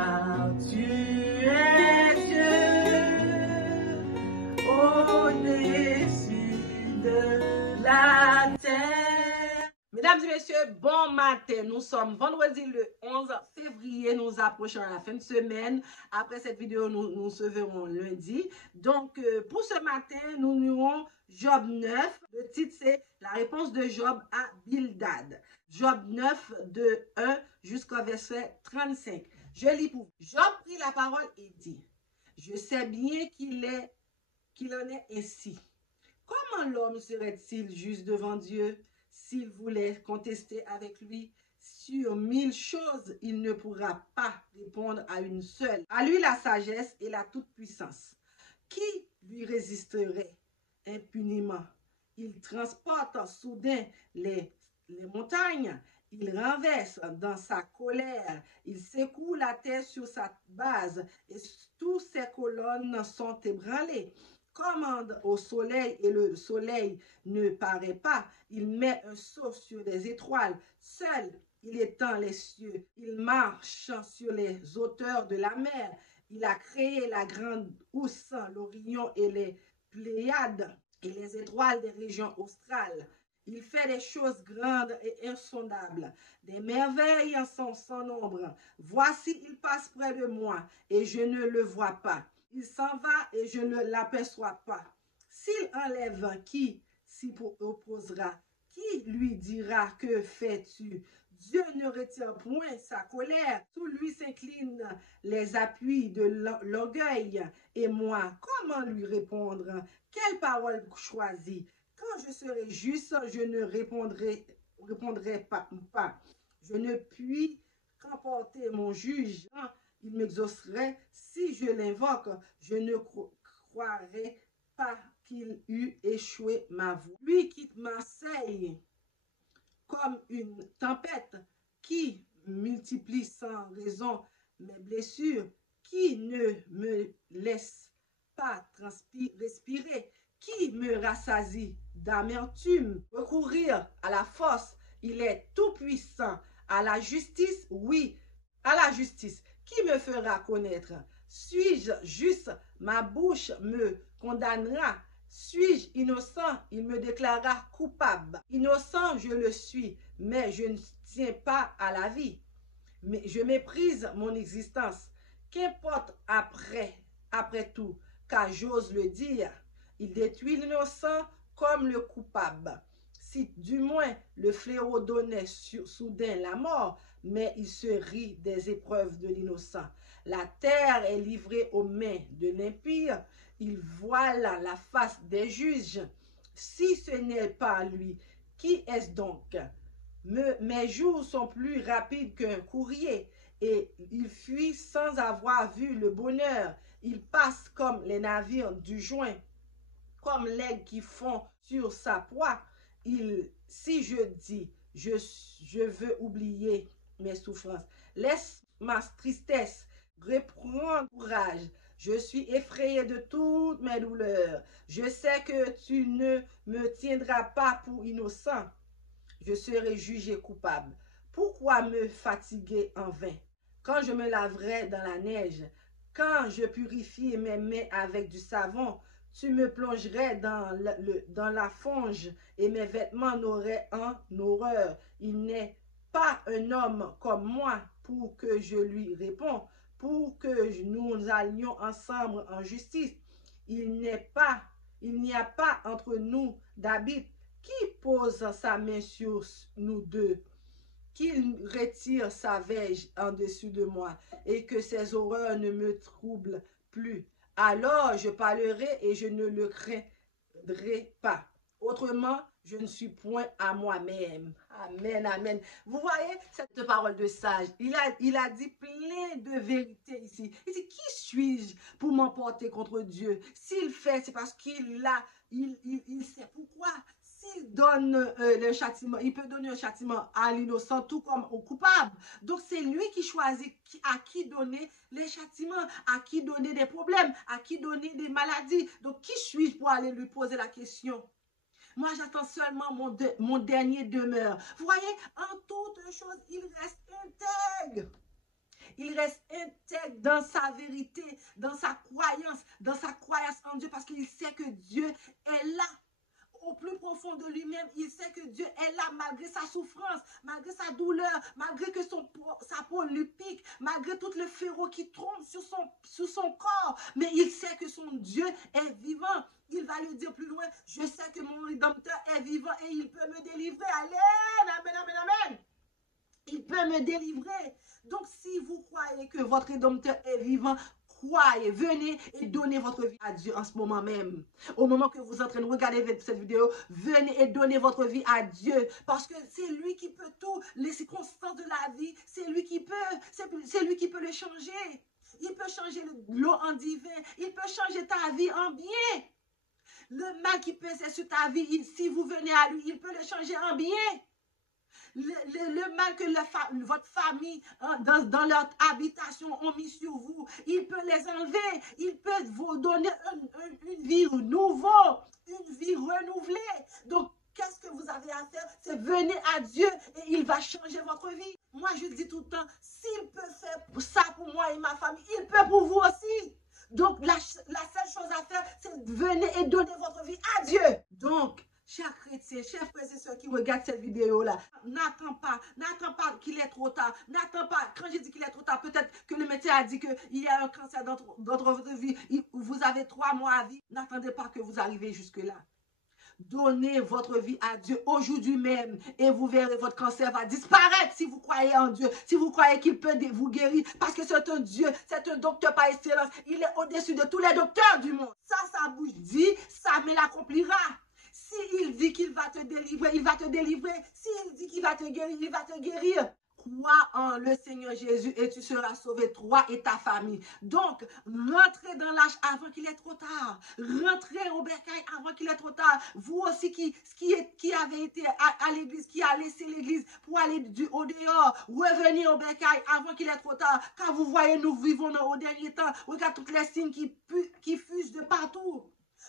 car tu es Dieu au-dessus de la terre. Mesdames et messieurs, bon matin. Nous sommes vendredi le 11 février. Nous approchons à la fin de semaine. Après cette vidéo, nous se verrons lundi. Donc, pour ce matin, nous lirons Job 9. Le titre, c'est La réponse de Job à Bildad. Job 9, de 1 jusqu'au verset 35. Je lis pour vous. Job prit la parole et dit, je sais bien qu'il en est ainsi. Comment l'homme serait-il juste devant Dieu? S'il voulait contester avec lui sur 1000 choses, il ne pourra pas répondre à une seule. À lui la sagesse et la toute-puissance. Qui lui résisterait impunément? Il transporte soudain les montagnes. Il renverse dans sa colère. Il secoue la terre sur sa base et toutes ses colonnes sont ébranlées. Commande au soleil et le soleil ne paraît pas. Il met un sceau sur les étoiles. Seul, il étend les cieux. Il marche sur les hauteurs de la mer. Il a créé la grande Ours, l'Orion et les Pléiades et les étoiles des régions australes. Il fait des choses grandes et insondables. Des merveilles sans nombre. Voici, il passe près de moi et je ne le vois pas. Il s'en va et je ne l'aperçois pas. S'il enlève, qui s'y opposera? Qui lui dira, que fais-tu? Dieu ne retire point sa colère. Sous lui s'inclinent les appuis de l'orgueil. Et moi, comment lui répondre? Quelle parole choisir? Quand je serai juste, je ne répondrai pas. Je ne puis qu'emporter mon juge. Il m'exaucerait. Si je l'invoque, je ne croirais pas qu'il eût échoué ma voix. Lui qui m'assaille comme une tempête, qui multiplie sans raison mes blessures, qui ne me laisse pas respirer, qui me rassasie d'amertume, recourir à la force. Il est tout puissant. À la justice, oui, à la justice. Qui me fera connaître? Suis-je juste? Ma bouche me condamnera. Suis-je innocent? Il me déclarera coupable. Innocent, je le suis, mais je ne tiens pas à la vie. Mais je méprise mon existence. Qu'importe après tout, car j'ose le dire, il détruit l'innocent comme le coupable. Si du moins le fléau donnait soudain la mort, mais il se rit des épreuves de l'innocent. La terre est livrée aux mains de l'impie. Il voile la face des juges. Si ce n'est pas lui, qui est-ce donc? Mes jours sont plus rapides qu'un courrier, et il fuit sans avoir vu le bonheur. Il passe comme les navires du joint, comme l'aigle qui fond sur sa proie. Si je dis, je veux oublier mes souffrances, laisse ma tristesse, reprends courage. Je suis effrayé de toutes mes douleurs. Je sais que tu ne me tiendras pas pour innocent. Je serai jugé coupable. Pourquoi me fatiguer en vain? Quand je me laverai dans la neige, quand je purifie mes mains avec du savon, tu me plongerais dans la fange et mes vêtements n'auraient en horreur. Il n'est pas un homme comme moi pour que je lui réponde, pour que nous allions ensemble en justice. Il n'y a pas entre nous d'habit qui pose sa main sur nous deux, qu'il retire sa verge en dessus de moi et que ses horreurs ne me troublent plus. Alors je parlerai et je ne le craindrai pas. Autrement, je ne suis point à moi-même. Amen, amen. Vous voyez cette parole de sage. Il a dit plein de vérités ici. Il dit, qui suis-je pour m'emporter contre Dieu? S'il fait, c'est parce qu'il sait pourquoi. S'il donne le châtiment, il peut donner un châtiment à l'innocent tout comme au coupable. Donc c'est lui qui choisit à qui donner les châtiments, à qui donner des problèmes, à qui donner des maladies. Donc qui suis-je pour aller lui poser la question? Moi, j'attends seulement mon dernier demeure. Vous voyez, en toute chose, il reste intègre. il reste intègre dans sa vérité, dans sa croyance en Dieu, parce qu'il sait que Dieu est là. Au plus profond de lui-même, il sait que Dieu est là malgré sa souffrance, malgré sa douleur, malgré que sa peau lui pique, malgré tout le féro qui trompe sur son corps. Mais il sait que son Dieu est vivant. Il va le dire plus loin, je sais que mon Rédempteur est vivant et il peut me délivrer. Allez, amen, amen, amen. Il peut me délivrer. Donc si vous croyez que votre Rédempteur est vivant, croyez, venez et donnez votre vie à Dieu en ce moment même. Au moment que vous êtes en train de regarder cette vidéo, venez et donnez votre vie à Dieu. Parce que c'est lui qui peut tout, les circonstances de la vie, c'est lui qui peut le changer. Il peut changer l'eau en divin, il peut changer ta vie en bien. Le mal qui pesait sur ta vie, si vous venez à lui, il peut le changer en bien. Le mal que votre famille, dans leur habitation, ont mis sur vous, il peut les enlever. Il peut vous donner une vie nouvelle, une vie renouvelée. Donc, qu'est-ce que vous avez à faire? C'est venir à Dieu et il va changer votre vie. Moi, je dis tout le temps, s'il peut faire ça pour moi et ma famille, il peut pour vous aussi. Donc, la seule chose à faire, c'est venir et donner votre vie à Dieu. Donc, chers chrétiens, chers frères et sœurs qui regardent cette vidéo-là, n'attends pas qu'il est trop tard. N'attends pas, quand j'ai dit qu'il est trop tard, peut-être que le médecin a dit qu'il y a un cancer dans votre vie, vous avez 3 mois à vivre. N'attendez pas que vous arrivez jusque-là. Donnez votre vie à Dieu aujourd'hui même et vous verrez votre cancer va disparaître si vous croyez en Dieu, si vous croyez qu'il peut vous guérir, parce que c'est un Dieu, c'est un docteur par excellence. Il est au-dessus de tous les docteurs du monde. Ça, sa bouche dit, ça me l'accomplira. S'il dit qu'il va te délivrer, il va te délivrer. S'il dit qu'il va te guérir, il va te guérir. Crois en le Seigneur Jésus et tu seras sauvé, toi et ta famille. Donc, rentrez dans l'âge avant qu'il est trop tard. Rentrez au bercail avant qu'il est trop tard. Vous aussi qui avez été à l'église, qui a laissé l'église pour aller au dehors, revenez au bercail avant qu'il est trop tard. Quand vous voyez, nous vivons au dernier temps. Regarde toutes les signes qui fusent de partout.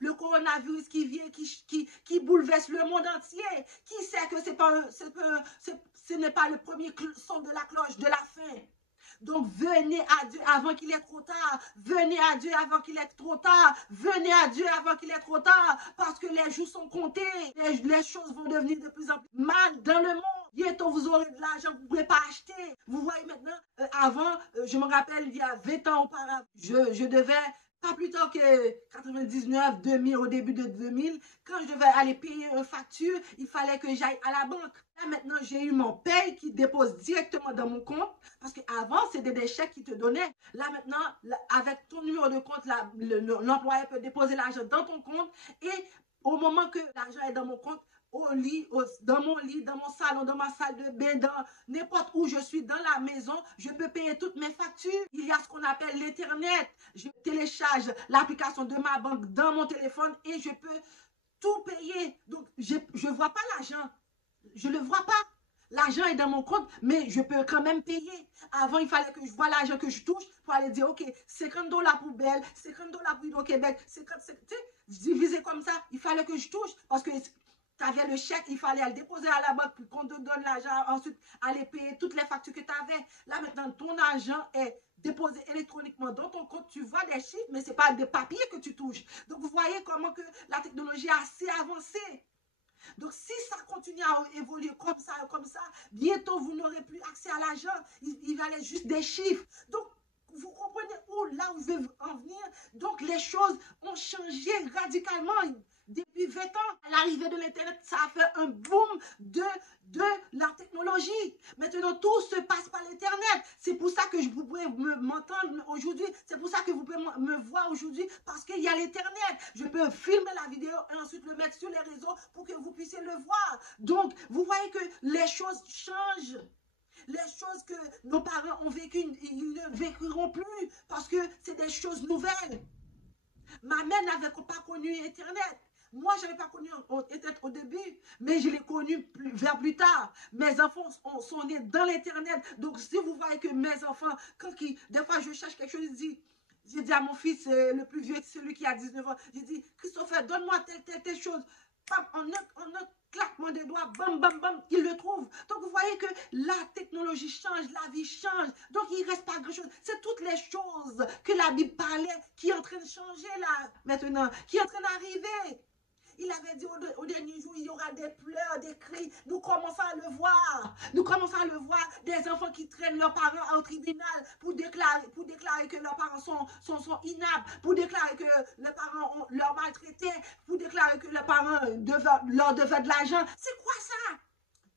Le coronavirus qui vient, qui bouleverse le monde entier. Qui sait que ce n'est pas le premier son de la cloche de la fin. Donc venez à Dieu avant qu'il est trop tard. Venez à Dieu avant qu'il est trop tard. Venez à Dieu avant qu'il est trop tard. Parce que les jours sont comptés. Les choses vont devenir de plus en plus mal dans le monde. Bientôt vous aurez de l'argent, vous ne pourrez pas acheter. Vous voyez maintenant, avant, je me rappelle, il y a 20 ans auparavant, je devais... Pas plus tard que 99, 2000, au début de 2000, quand je devais aller payer une facture, il fallait que j'aille à la banque. Là, maintenant, j'ai eu mon paye qui dépose directement dans mon compte. Parce qu'avant, c'était des chèques qui te donnaient. Là, maintenant, avec ton numéro de compte, l'employeur peut déposer l'argent dans ton compte. Et au moment que l'argent est dans mon compte, au lit, dans mon lit, dans mon salon, dans ma salle de bain, dans n'importe où je suis dans la maison, je peux payer toutes mes factures. Il y a ce qu'on appelle l'Internet. Je télécharge l'application de ma banque dans mon téléphone et je peux tout payer. Donc, je ne vois pas l'argent. Je ne le vois pas. L'argent est dans mon compte, mais je peux quand même payer. Avant, il fallait que je vois l'argent que je touche pour aller dire, OK, $50 pour Bell, $50 pour Hydro-Québec, 50, tu sais, divisé comme ça. Il fallait que je touche parce que tu avais le chèque, il fallait le déposer à la banque, puis qu'on te donne l'argent, ensuite aller payer toutes les factures que tu avais. Là, maintenant, ton argent est déposé électroniquement dans ton compte. Tu vois des chiffres, mais ce n'est pas des papiers que tu touches. Donc, vous voyez comment que la technologie est assez avancée. Donc, si ça continue à évoluer comme ça, bientôt, vous n'aurez plus accès à l'argent. Il va aller juste des chiffres. Donc, vous comprenez là où je veux en venir. Donc, les choses ont changé radicalement. Depuis 20 ans, à l'arrivée de l'Internet, ça a fait un boom de la technologie. Maintenant, tout se passe par l'Internet. C'est pour ça que vous pouvez m'entendre aujourd'hui. C'est pour ça que vous pouvez me voir aujourd'hui, parce qu'il y a l'Internet. Je peux filmer la vidéo et ensuite le mettre sur les réseaux pour que vous puissiez le voir. Donc, vous voyez que les choses changent. Les choses que nos parents ont vécues, ils ne vécuront plus parce que c'est des choses nouvelles. Ma mère n'avait pas connu Internet. Moi, je n'avais pas connu Internet au début, mais je l'ai connu vers plus tard. Mes enfants sont nés dans l'Internet. Donc, si vous voyez que mes enfants, des fois, je cherche quelque chose, j'ai dit à mon fils, le plus vieux, celui qui a 19 ans, j'ai dit, Christopher, donne-moi telle chose. en un claquement des doigts, bam, bam, bam, il le trouve. Donc, vous voyez que la technologie change, la vie change. Donc, il ne reste pas grand-chose. C'est toutes les choses que la Bible parlait qui est en train de changer là, maintenant, qui est en train d'arriver. Il avait dit au dernier jour, il y aura des pleurs, des cris. Nous commençons à le voir. Nous commençons à le voir. Des enfants qui traînent leurs parents en tribunal pour déclarer que leurs parents sont inaptes, pour déclarer que les parents leur maltraité, pour déclarer que les parents leur devaient de l'argent. C'est quoi ça?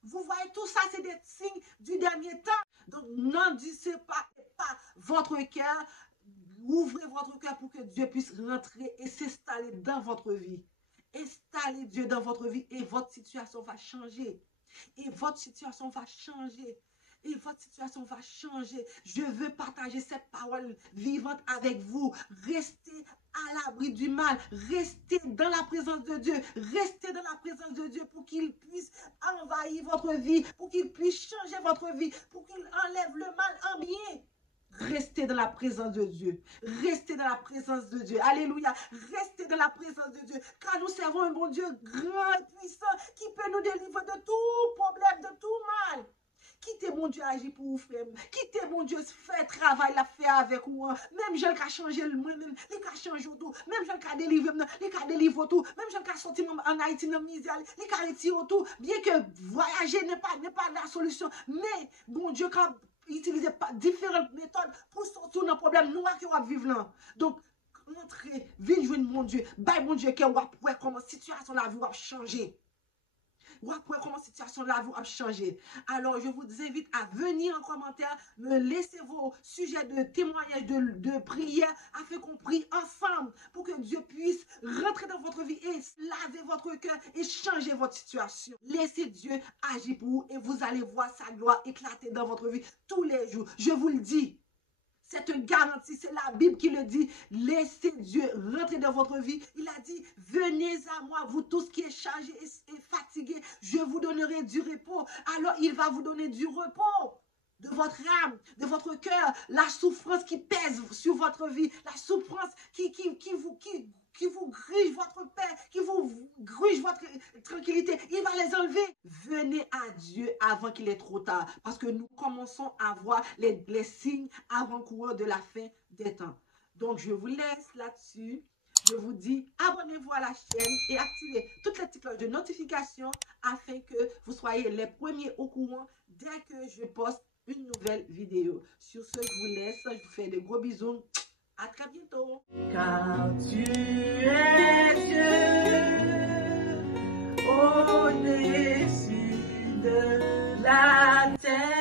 Vous voyez, tout ça, c'est des signes du dernier temps. Donc, n'endurcissez pas votre cœur. Ouvrez votre cœur pour que Dieu puisse rentrer et s'installer dans votre vie. Installez Dieu dans votre vie et votre situation va changer. Et votre situation va changer. Et votre situation va changer. Je veux partager cette parole vivante avec vous. Restez à l'abri du mal. Restez dans la présence de Dieu. Restez dans la présence de Dieu pour qu'il puisse envahir votre vie, pour qu'il puisse changer votre vie, pour qu'il enlève le mal en bien. Restez dans la présence de Dieu. Restez dans la présence de Dieu. Alléluia. Restez dans la présence de Dieu. Car nous servons un bon Dieu grand et puissant qui peut nous délivrer de tout problème, de tout mal. Quittez mon Dieu agir pour vous, frère. Quittez mon Dieu faire travail, la faire avec vous. Même je qui a changé le moi-même, les qui a changé tout. Même je qui a délivré, les qui a délivré tout. Même je qui a sorti en Haïti dans la misère, les qui a retiré tout. Bien que voyager n'est pas la solution. Mais bon Dieu, quand utiliser différentes méthodes pour sortir dans le problème noir que vous vivez là. Donc, entrez, venez jouer mon Dieu. Bye mon Dieu, que vous pouvez comment situation la vie va changer. Vous pouvez comment situation la vie va changer. Alors, je vous invite à venir en commentaire, me laisser vos sujets de témoignages, de prière, afin qu'on prie ensemble pour que Dieu puisse rentrer dans votre vie et laver votre cœur et changer votre situation. Laissez Dieu agir pour vous et vous allez voir sa gloire éclater dans votre vie tous les jours. Je vous le dis. C'est une garantie, c'est la Bible qui le dit. Laissez Dieu rentrer dans votre vie. Il a dit, venez à moi, vous tous qui êtes chargés et fatigués, je vous donnerai du repos. Alors il va vous donner du repos de votre âme, de votre cœur, la souffrance qui pèse sur votre vie, la souffrance qui vous grige votre paix, qui vous grige votre tranquillité, il va les enlever. Venez à Dieu avant qu'il est trop tard, parce que nous commençons à voir les signes avant-coureurs de la fin des temps. Donc, je vous laisse là-dessus. Je vous dis, abonnez-vous à la chaîne et activez toutes les petites cloches de notification afin que vous soyez les premiers au courant dès que je poste une nouvelle vidéo. Sur ce, je vous laisse. Je vous fais de gros bisous. À très bientôt. Car tu es Dieu au-dessus de la terre.